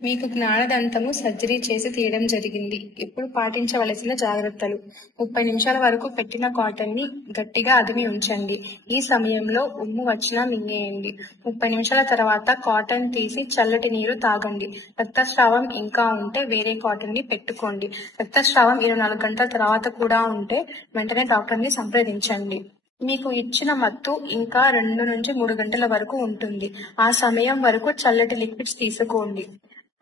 మీకు జ్ఞానదంతము సర్జరీ చేసి తీయడం జరిగింది. ఇప్పుడు పాటించవలసిన జాగ్రత్తలు. 30 నిమిషాల వరకు పెట్టిన కాటన్ ని గట్టిగా అదిమి ఉంచండి. ఈ సమయంలో ఉమ్ము వచ్చినా మింగేయండి. 30 నిమిషాల తర్వాత కాటన్ తీసి చల్లటి నీరు తాగండి. రక్తస్రావం ఇంకా ఉంటే వేరే కాటన్ ని పెట్టుకోండి. రక్తస్రావం 24 గంటల తర్వాత కూడా ఉంటే వెంటనే డాక్టర్ ని సంప్రదించండి. మీకు ఇచ్చిన మత్తు ఇంకా 2 నుంచి 3 గంటల వరకు ఉంటుంది. ఆ సమయం వరకు చల్లటి లిక్విడ్స్ తీసుకోండి.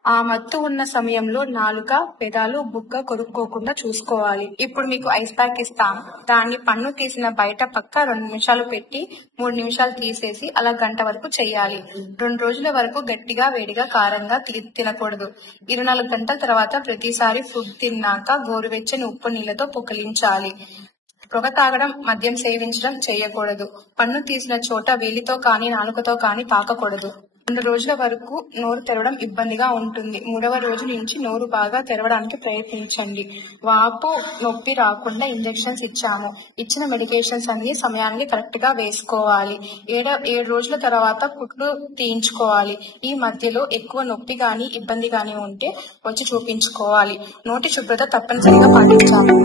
ఆ మత్తు ఉన్న సమయంలో నాలుక, పెదాలు, బుగ్గ కొరుక్కోకుండా చూసుకోవాలి. ఇప్పుడు మీకు ఐస్ ప్యాక్ ఇస్తాను. దాన్ని పన్ను తీసిన బయట పక్క 2 నిమిషాలు పెట్టి 3 నిమిషాలు తీసేసి అలా గంట వరకు చేయాలి. 2 రోజుల వరకు గట్టిగా, వేడిగా, కారంగా తినకూడదు. 24 గంటల తర్వాత ప్రతిసారి ఫుడ్ తిన్నాక గోరువెచ్చని ఉప్పు నీళ్లతో పుక్కిలించాలి. పొగ తాగడం, మద్యం సేవించడం చేయకూడదు. పన్ను తీసిన చోట వేలితో కానీ నాలుకతో కానీ తాకకూడదు. 2 రోజుల వరకు నోరు తెరవడం ఇబ్బందిగా ఉంటుంది. 3వ రోజు నుంచి నోరు బాగా తెరవడానికి ప్రయత్నించండి. వాపు, నొప్పి రాకుండా ఇంజెక్షన్స్ ఇచ్చాము. ఇచ్చిన మెడికేషన్స్ అన్ని సమయానికి కరెక్ట్ గా వేసుకోవాలి. 7 రోజుల తర్వాత కుట్లు తీయించుకోవాలి. ఈ మధ్యలో ఎక్కువ నొప్పి గాని ఇబ్బంది గాని ఉంటే వచ్చి చూపించుకోవాలి. నోటి శుభ్రత తప్పనిసరిగా పాటించాలి.